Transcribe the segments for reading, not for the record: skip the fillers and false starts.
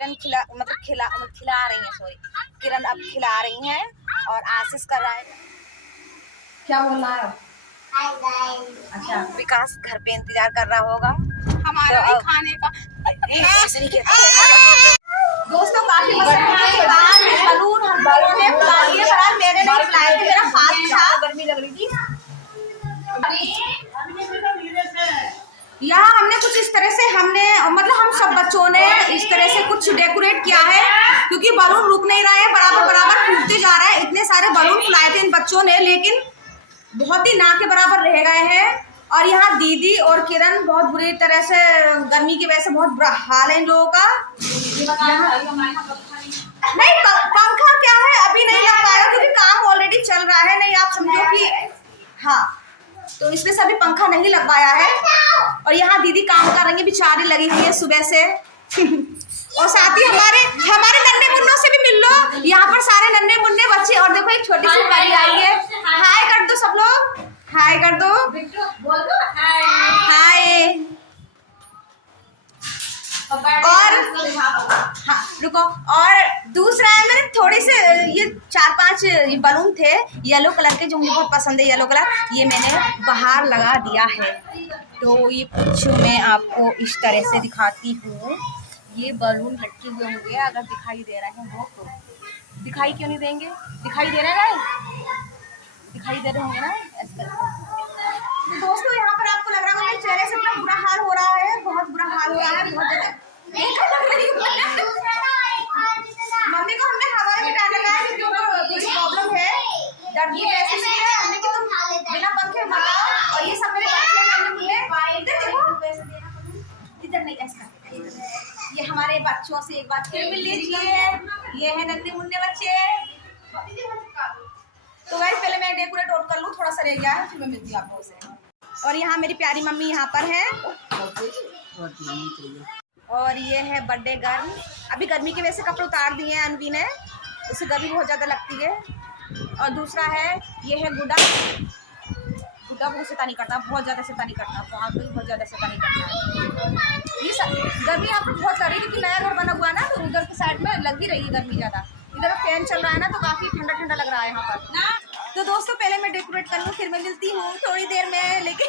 किरण खिला रही है, सॉरी, किरण अब खिला रही हैं और आशीष कर रहा है। क्या बोल रहा है? अच्छा, विकास घर पे इंतजार कर रहा होगा हमारा तो खाने का। ऐसे नहीं कहते दोस्तों, काफी मस्ती के बाद बलून ने फुला दिए, पर मेरे नहीं फुलाए थे, मेरा फास्ट था, गर्मी लग रही थी। यहाँ हमने कुछ इस तरह से मतलब हम सब बच्चों ने इस तरह से कुछ डेकोरेट किया है, क्योंकि बलून रुक नहीं रहा है, बराबर फूटते जा रहा है। इतने सारे बलून फुलाए थे इन बच्चों ने, लेकिन बहुत ही ना के बराबर रह गए हैं। और यहाँ दीदी और किरण बहुत बुरी तरह से, गर्मी की वजह से बहुत बुरा हाल है इन लोगों का। नहीं, पंखा क्या है, अभी नहीं लग पाएगा क्योंकि काम ऑलरेडी चल रहा है। नहीं, आप समझो कि हाँ, तो इसमें से अभी पंखा नहीं लग पाया है। और यहाँ दीदी काम कर रही है, बेचारी लगी हुई है सुबह से। और साथ ही हमारे नन्हे मुन्नों से भी मिल लो। यहाँ पर सारे नन्हे मुन्ने बच्चे, और देखो एक छोटी सी परी आई है। हाय कर दो सब लोग, हाय कर दो, बोल दो हाय। और हाँ रुको, और दूसरा है, मैंने थोड़े से ये 4-5 बलून थे येलो कलर के, जो मुझे बहुत पसंद है येलो कलर, ये मैंने बाहर लगा दिया है। तो ये कुछ मैं आपको इस तरह से दिखाती हूँ। ये बलून लटके हुए होंगे, अगर दिखाई दे रहे हैं वो तो। दिखाई क्यों नहीं देंगे? दिखाई दे रहे हैं, दिखाई दे रहे होंगे ना ऐसे। तो दोस्तों, यहाँ पर आपको लग रहा है मेरे चेहरे से इतना बुरा हाल हो रहा है, बहुत बुरा हाल हो रहा है, बहुत ज्यादा। मम्मी को हमने हवा में डाल लगाया क्योंकि कोई प्रॉब्लम है, दर्द की वजह से है। हमने कि तुम बिना पंखे मत, और ये सब मेरे इधर नहीं, ऐसा ये हमारे बच्चों से एक बार फिर मिल लीजिए। ये है नन्हे मुन्ने बच्चे। तो गाइस, पहले मैं डेकोरेट और कर लूँ, थोड़ा सा रह गया है, फिर मैं मिलती हूँ आपको से। और यहाँ मेरी प्यारी मम्मी यहाँ पर है। और ये है बर्थडे गर्ल। अभी गर्मी की वजह से कपड़े उतार दिए हैं अनवी ने, उसे गर्मी बहुत ज़्यादा लगती है। और दूसरा है, ये है गुड्डा। गुड्डा बहुत शैतानी करता है, बहुत ज़्यादा शैतानी करता है, बहुत ज़्यादा शैतानी करता है। ये सब गर्मी यहाँ पर बहुत सारी, क्योंकि नया घर बना हुआ है ना, तो उधर की साइड में लग भी रही है गर्मी ज़्यादा। इधर फैन चल रहा है ना, तो काफ़ी ठंडा ठंडा लग रहा है यहाँ पर ना। तो दोस्तों, पहले मैं डेकोरेट कर लूँ, फिर मैं मिलती हूँ थोड़ी देर में। लेकिन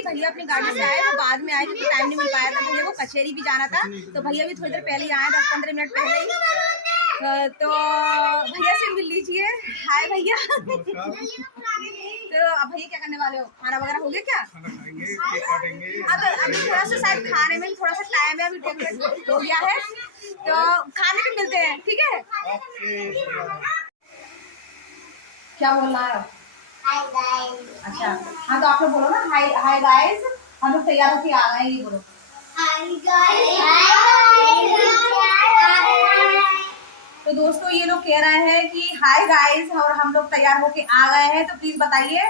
भैया अपनी गाड़ी से आए, वो बाद में आए क्योंकि टाइम नहीं मिल पाया था। भैया को कचहरी भी जाना था, तो भैया भी थोड़ी देर पहले ही आए, 10-15 मिनट पहले ही। तो भैया से मिल लीजिए। हाय भैया। तो अब भैया क्या करने वाले हो? खाना वगैरह हो गया क्या? अभी थोड़ा सा शायद खाने में थोड़ा सा टाइम है, अभी डेकोरेट हो गया है, तो खाने में मिलते हैं, ठीक है? क्या बोल रहा है? Hi guys. अच्छा, हाँ तो आप लोग बोलो ना, हाय हाय गाइस। हम लोग तैयार होके आ गए, ये बोलो हाय गाइस। तो दोस्तों, ये लोग कह रहे हैं कि हाय गाइस, और हम लोग तैयार होके आ गए हैं। तो प्लीज बताइए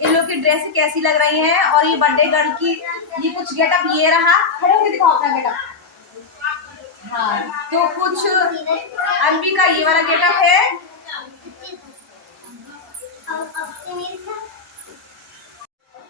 इन लोग की ड्रेस कैसी लग रही है। और ये बर्थडे गर्ल की ये कुछ गेटअप ये रहा, खड़े होके दिखाओ अपना गेटअप। हाँ, तो कुछ अनवी का ये वाला गेटअप है।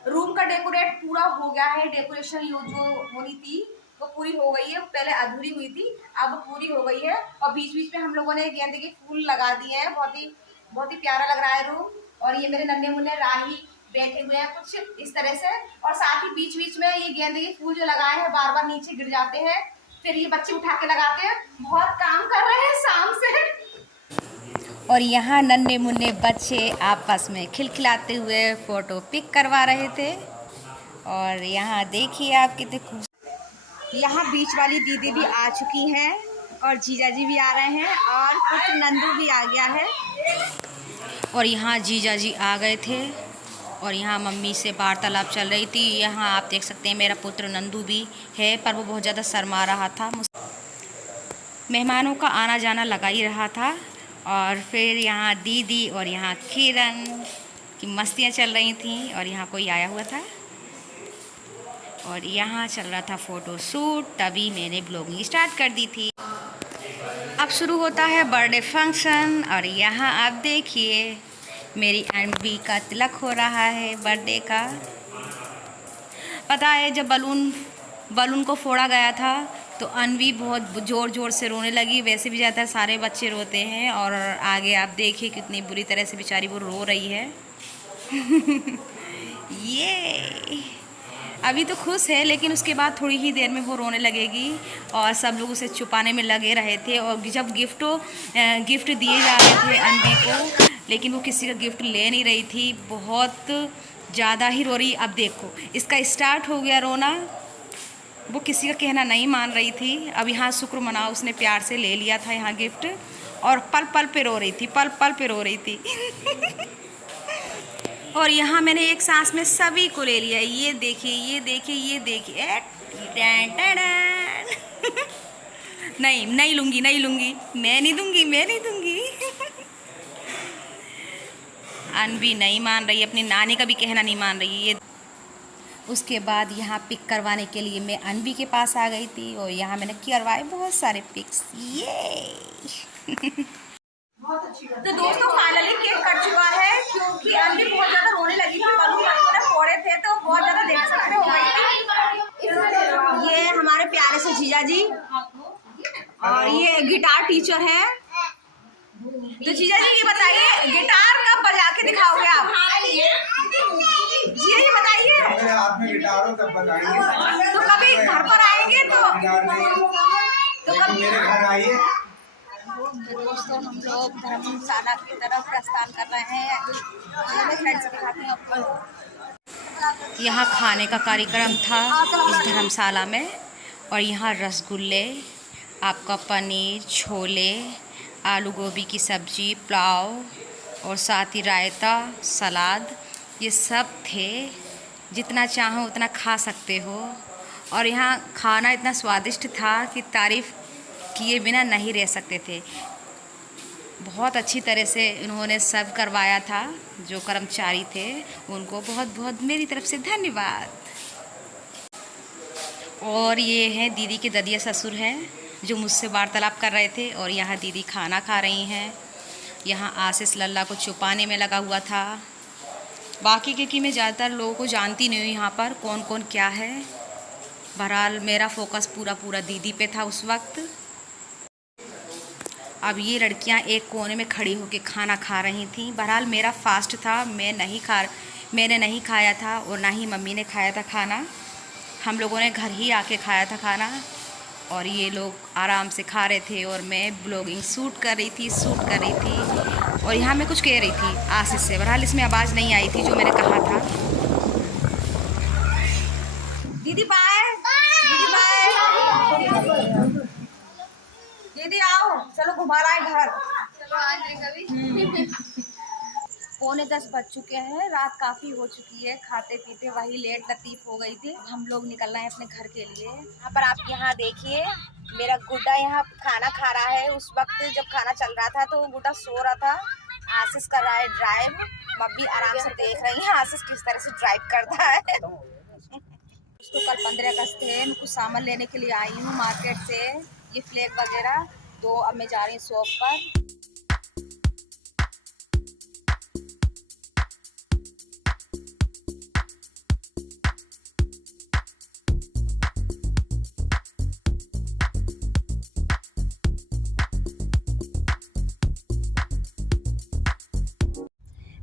रूम का डेकोरेट पूरा हो गया है। डेकोरेशन जो होनी थी वो पूरी हो गई है, पहले अधूरी हुई थी, अब पूरी हो गई है। और बीच बीच में हम लोगों ने गेंदे के फूल लगा दिए हैं, बहुत ही प्यारा लग रहा है रूम। और ये मेरे नन्हे मुन्ने राही बैठे हुए हैं कुछ इस तरह से। और साथ ही बीच बीच में ये गेंदे के फूल जो लगाए हैं बार बार नीचे गिर जाते हैं, फिर ये बच्चे उठा के लगाते हैं। बहुत काम कर रहे हैं शाम से। और यहाँ नन्हे मुन्ने बच्चे आपस में खिलखिलाते हुए फ़ोटो पिक करवा रहे थे। और यहाँ देखिए आप कितने खूब, यहाँ बीच वाली दीदी भी आ चुकी हैं, और जीजा जी भी आ रहे हैं, और पुत्र नंदू भी आ गया है। और यहाँ जीजा जी आ गए थे, और यहाँ मम्मी से वार्तालाप चल रही थी। यहाँ आप देख सकते हैं मेरा पुत्र नंदू भी है, पर वो बहुत ज़्यादा शर्मा रहा था। मेहमानों का आना जाना लगा ही रहा था। और फिर यहाँ दीदी और यहाँ किरण की मस्तियाँ चल रही थी और यहाँ कोई आया हुआ था और यहाँ चल रहा था फ़ोटो शूट, तभी मैंने ब्लॉगिंग स्टार्ट कर दी थी। अब शुरू होता है बर्थडे फंक्शन और यहाँ आप देखिए मेरी एनवी का तिलक हो रहा है बर्थडे का। पता है जब बलून को फोड़ा गया था तो अनवी बहुत ज़ोर ज़ोर से रोने लगी। वैसे भी ज़्यादातर सारे बच्चे रोते हैं और आगे आप देखिए कितनी बुरी तरह से बेचारी वो रो रही है। ये अभी तो खुश है लेकिन उसके बाद थोड़ी ही देर में वो रोने लगेगी और सब लोग उसे छुपाने में लगे रहे थे। और जब गिफ्ट दिए जा रहे थे अनवी को, लेकिन वो किसी का गिफ्ट ले नहीं रही थी, बहुत ज़्यादा ही रो रही। अब देखो इसका स्टार्ट हो गया रोना, वो किसी का कहना नहीं मान रही थी। अब यहाँ शुक्र मनाओ उसने प्यार से ले लिया था यहाँ गिफ्ट और पल पल पे रो रही थी, पल पल पे रो रही थी। और यहाँ मैंने एक सांस में सभी को ले लिया। ये देखिए ये देखिए ये देखिए, नहीं नहीं लूँगी नहीं लूँगी, मैं नहीं दूँगी मैं नहीं दूँगी। अनवी नहीं मान रही, अपनी नानी का भी कहना नहीं मान रही। ये उसके बाद यहाँ पिक करवाने के लिए मैं अनवी के पास आ गई थी और यहाँ मैंने करवाए बहुत सारे पिक्स। ये तो दोस्तों फाइनली केक कट चुका है क्योंकि अनवी बहुत ज़्यादा रोने लगी थी, बलून वगैरह फोड़े थे तो बहुत ज़्यादा देख सकते हो गई थी। ये हमारे प्यारे से जीजा जी और ये गिटार टीचर है। तो जीजा जी ये बताइए गिटार कब बजा के दिखाओगे आप? जी ये बताइए आप में गिटार हो तब बताएंगे। तो कभी घर पर आएंगे तो कब मेरे घर आइए। दोस्तों हम लोग धर्मशाला की तरफ प्रस्थान कर रहे हैं। फ्रेंड्स दिखाते हैं आपको। यहाँ खाने का कार्यक्रम था इस धर्मशाला में और यहाँ रसगुल्ले, आपका पनीर, छोले, आलू गोभी की सब्जी, पुलाव और साथ ही रायता, सलाद, ये सब थे। जितना चाहो उतना खा सकते हो। और यहाँ खाना इतना स्वादिष्ट था कि तारीफ़ किए बिना नहीं रह सकते थे। बहुत अच्छी तरह से इन्होंने सर्व करवाया था। जो कर्मचारी थे उनको बहुत बहुत मेरी तरफ से धन्यवाद। और ये हैं दीदी के ददिया ससुर हैं जो मुझसे वार्तालाप कर रहे थे और यहाँ दीदी खाना खा रही हैं। यहाँ आशीष लल्ला को छुपाने में लगा हुआ था। बाकी क्योंकि मैं ज़्यादातर लोगों को जानती नहीं हूँ यहाँ पर कौन कौन क्या है। बहरहाल मेरा फोकस पूरा दीदी पे था उस वक्त। अब ये लड़कियाँ एक कोने में खड़ी होकर खाना खा रही थीं। बहरहाल मेरा फास्ट था, मैंने नहीं खाया था और ना ही मम्मी ने खाया था खाना। हम लोगों ने घर ही आके खाया था खाना और ये लोग आराम से खा रहे थे और मैं ब्लॉगिंग शूट कर रही थी। और यहाँ मैं कुछ कह रही थी आशीष से। बहरहाल इसमें आवाज़ नहीं आई थी जो मैंने कहा था। दीदी बाय, दीदी बाय, दीदी आओ चलो घुमा रहा है घर। चलो आज कभी। 9:45 बज चुके हैं, रात काफ़ी हो चुकी है। खाते पीते वही लेट लतीफ़ हो गई थी। हम लोग निकल रहे हैं अपने घर के लिए। यहाँ पर आप यहाँ देखिए मेरा गुड्डा यहाँ खाना खा रहा है। उस वक्त जब खाना चल रहा था तो गुड्डा सो रहा था। आशीष कर रहा है ड्राइव, मम्मी आराम से देख रही है आशीष किस तरह से ड्राइव करता है। तो कल 15 अगस्त है, मैं कुछ सामान लेने के लिए आई हूँ मार्केट से, ये फ्लैग वगैरह। तो अब मैं जा रही हूँ शॉप पर।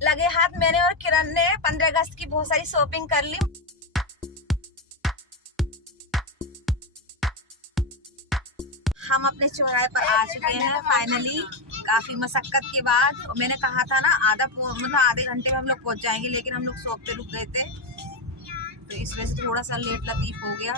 लगे हाथ मैंने और किरण ने 15 अगस्त की बहुत सारी शॉपिंग कर ली। हम अपने चौराहे पर आ चुके हैं फाइनली, काफी मशक्कत के बाद। मैंने कहा था ना आधे घंटे में हम लोग पहुंच जाएंगे, लेकिन हम लोग शॉप पे रुक गए थे तो इस वजह से थोड़ा सा लेट लतीफ हो गया।